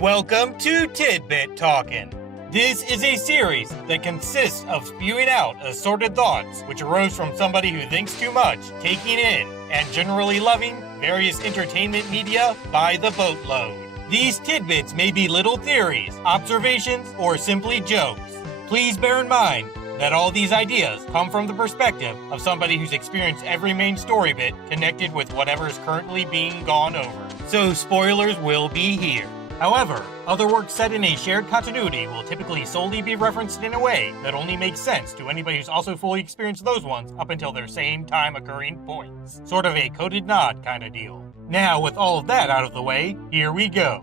Welcome to Tidbit Talkin. This is a series that consists of spewing out assorted thoughts which arose from somebody who thinks too much, taking in, and generally loving various entertainment media by the boatload. These tidbits may be little theories, observations, or simply jokes. Please bear in mind that all these ideas come from the perspective of somebody who's experienced every main story bit connected with whatever is currently being gone over. So spoilers will be here. However, other works set in a shared continuity will typically solely be referenced in a way that only makes sense to anybody who's also fully experienced those ones up until their same time occurring points. Sort of a coded nod kind of deal. Now, with all of that out of the way, here we go.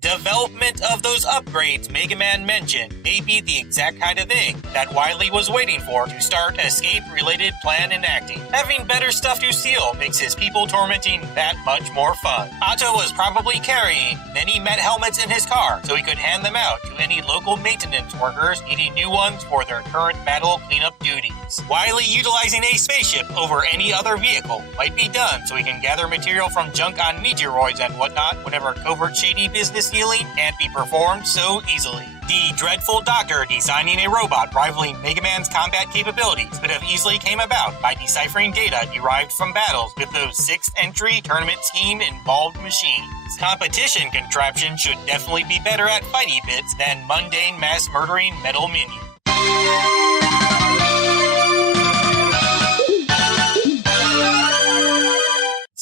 Development of those upgrades Mega Man mentioned may be the exact kind of thing that Wily was waiting for to start escape-related plan enacting. Having better stuff to steal makes his people tormenting that much more fun. Otto was probably carrying many met helmets in his car so he could hand them out to any local maintenance workers needing new ones for their current battle cleanup duties. Wily utilizing a spaceship over any other vehicle might be done so he can gather material from junk on meteoroids and whatnot whenever covert shady business dealing can't be performed so easily. The dreadful doctor designing a robot rivaling Mega Man's combat capabilities could have easily came about by deciphering data derived from battles with those 6th entry tournament scheme involved machines. Competition contraption should definitely be better at fighty bits than mundane mass murdering metal minions.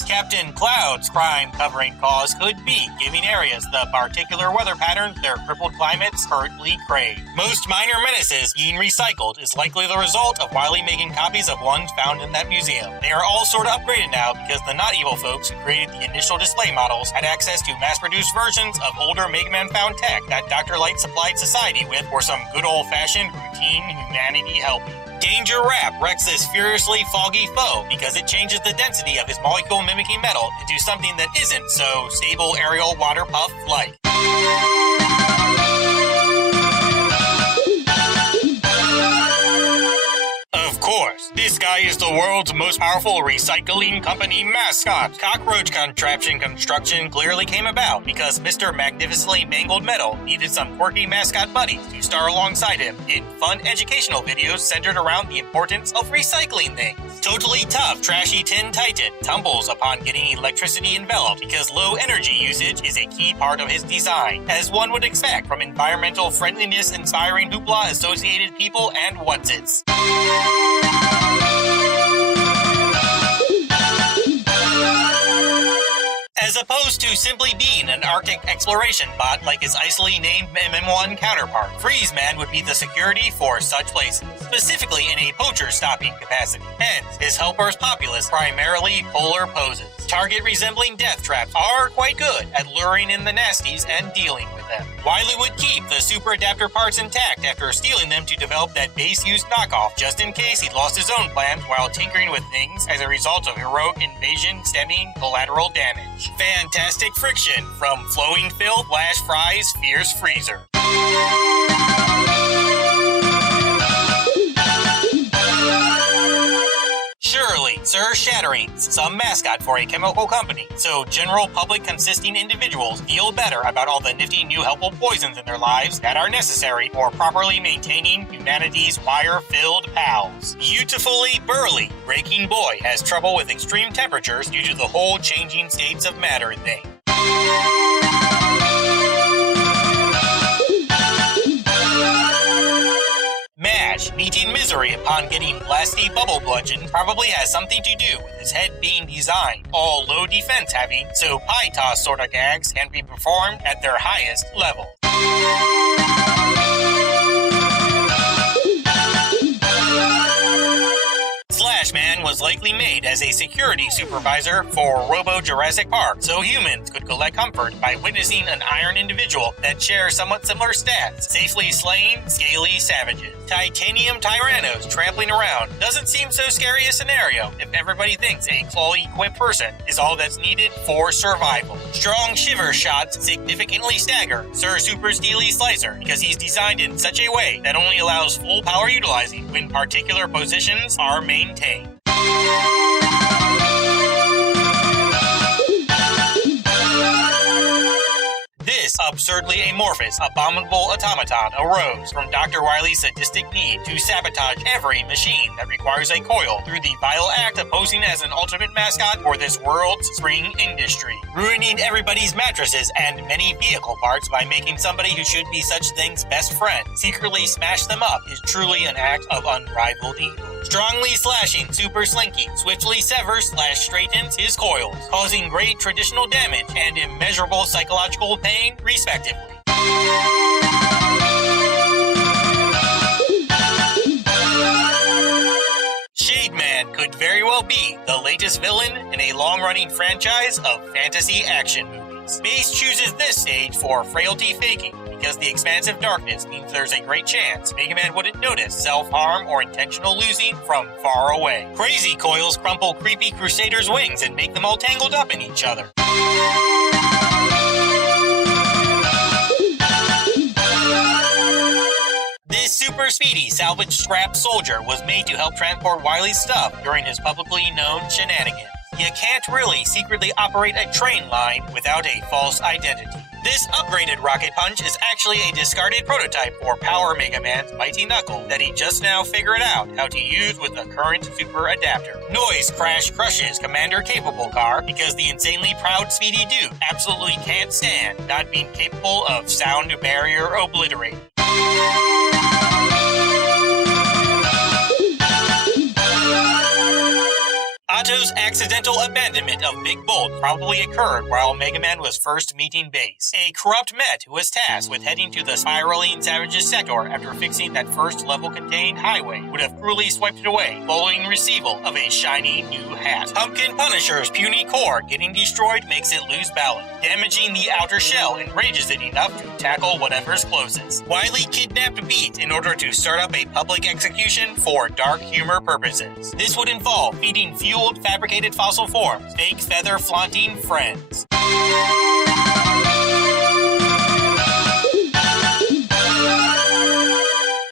Captain Cloud's crime-covering cause could be giving areas the particular weather patterns their crippled climates currently crave. Most minor menaces being recycled is likely the result of Wily making copies of ones found in that museum. They are all sort of upgraded now because the not evil folks who created the initial display models had access to mass-produced versions of older Mega Man found tech that Dr. Light supplied society with for some good old-fashioned routine humanity helping. Danger Wrap wrecks this furiously foggy foe because it changes the density of his molecule mimicking metal into something that isn't so stable aerial water puff-like. Of course, this guy is the world's most powerful recycling company mascot. Cockroach contraption construction clearly came about because Mr. Magnificently Mangled Metal needed some quirky mascot buddies to star alongside him in fun educational videos centered around the importance of recycling things. Totally tough, trashy Tin Titan tumbles upon getting electricity enveloped because low energy usage is a key part of his design, as one would expect from environmental friendliness inspiring hoopla associated people and whatsits. As opposed to simply being an Arctic exploration bot like his icily named MM1 counterpart, Freeze Man would be the security for such places, specifically in a poacher stopping capacity. Hence, his helpers populace primarily polar poses. Target resembling death traps are quite good at luring in the nasties and dealing with them. Wily would keep the super adapter parts intact after stealing them to develop that base use knockoff, just in case he lost his own plans while tinkering with things as a result of heroic invasion stemming collateral damage. Fantastic friction from Flowing Fill Flash Fry's Fierce Freezer. Surely, Sir Shatterings, some mascot for a chemical company, so general public consisting individuals feel better about all the nifty new helpful poisons in their lives that are necessary for properly maintaining humanity's wire-filled pals. Beautifully burly, Raking Boy has trouble with extreme temperatures due to the whole changing states of matter thing. Mash, meeting misery upon getting blasty bubble bludgeon, probably has something to do with his head being designed, all low defense having, so pie toss sorta gags can be performed at their highest level. Slash Man was likely made as a security supervisor for Robo Jurassic Park, so humans could collect comfort by witnessing an iron individual that shares somewhat similar stats, safely slaying scaly savages. Titanium Tyrannos trampling around doesn't seem so scary a scenario if everybody thinks a claw-equipped person is all that's needed for survival. Strong shiver shots significantly stagger Sir Super Steely Slicer because he's designed in such a way that only allows full power utilizing when particular positions are maintained. absurdly amorphous, abominable automaton arose from Dr. Wily's sadistic need to sabotage every machine that requires a coil through the vile act of posing as an ultimate mascot for this world's spring industry, ruining everybody's mattresses and many vehicle parts by making somebody who should be such things' best friend secretly smash them up is truly an act of unrivaled evil. Strongly slashing Super Slinky swiftly severs/straightens his coils, causing great traditional damage and immeasurable psychological pain, respectively. Shademan could very well be the latest villain in a long-running franchise of fantasy action movies. Base chooses this stage for frailty faking, because the expansive darkness means there's a great chance Mega Man wouldn't notice self-harm or intentional losing from far away. Crazy coils crumple creepy Crusaders' wings and make them all tangled up in each other. This super speedy salvage scrap soldier was made to help transport Wily's stuff during his publicly known shenanigans. You can't really secretly operate a train line without a false identity. This upgraded Rocket Punch is actually a discarded prototype for Power Mega Man's Mighty Knuckle that he just now figured out how to use with the current super adapter. Noise Crash crushes Commander Capable Car because the insanely proud Speedy Dude absolutely can't stand not being capable of sound barrier obliterating. Otto's accidental abandonment of Big Bolt probably occurred while Mega Man was first meeting Base. A corrupt Met who was tasked with heading to the spiraling Savages sector after fixing that first level-contained highway would have cruelly swiped it away following receival of a shiny new hat. Pumpkin Punisher's puny core getting destroyed makes it lose balance. Damaging the outer shell enrages it enough to tackle whatever's closest. Wily kidnapped Beat in order to start up a public execution for dark humor purposes. This would involve feeding fueled fabricated fossil forms, fake feather flaunting friends.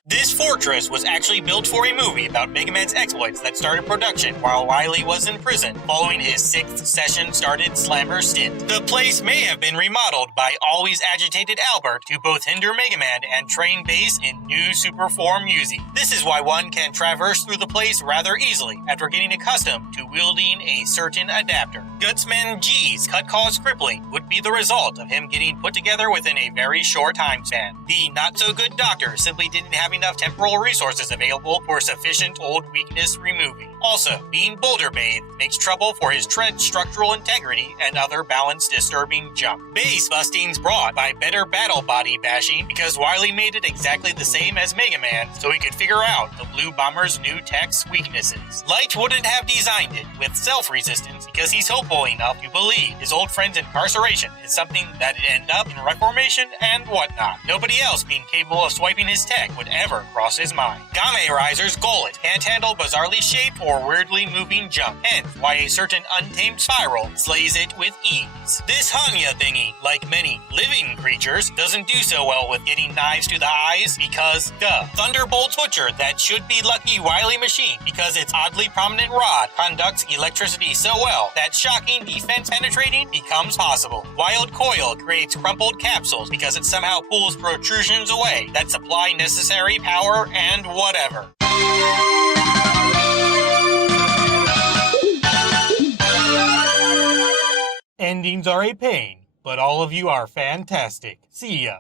This fortress was actually built for a movie about Mega Man's exploits that started production while Wily was in prison, following his 6th session-started slammer stint. The place may have been remodeled by always agitated Albert to both hinder Mega Man and train Base in new super form using. This is why one can traverse through the place rather easily after getting accustomed to wielding a certain adapter. Gutsman G's cut-cause crippling would be the result of him getting put together within a very short time span. The not-so-good doctor simply didn't have enough temporal resources available for sufficient old weakness removing. Also, being boulder bathed makes trouble for his tread structural integrity and other balance disturbing jump. Base busting's brought by better battle body bashing because Wily made it exactly the same as Mega Man so he could figure out the Blue Bomber's new tech's weaknesses. Light wouldn't have designed it with self-resistance because he's hopeful enough to believe his old friend's incarceration is something that'd end up in reformation and whatnot. Nobody else being capable of swiping his tech would ever cross his mind. Game Riser's Gullet can't handle bizarrely shaped or weirdly moving junk, hence why a certain untamed spiral slays it with ease. This Hanya thingy, like many living creatures, doesn't do so well with getting knives to the eyes because, duh. Thunderbolt's Butcher, that should be lucky Wily machine because its oddly prominent rod conducts electricity so well that shocking defense penetrating becomes possible. Wild Coil creates crumpled capsules because it somehow pulls protrusions away that supply necessary power and whatever. Endings are a pain, but all of you are fantastic. See ya.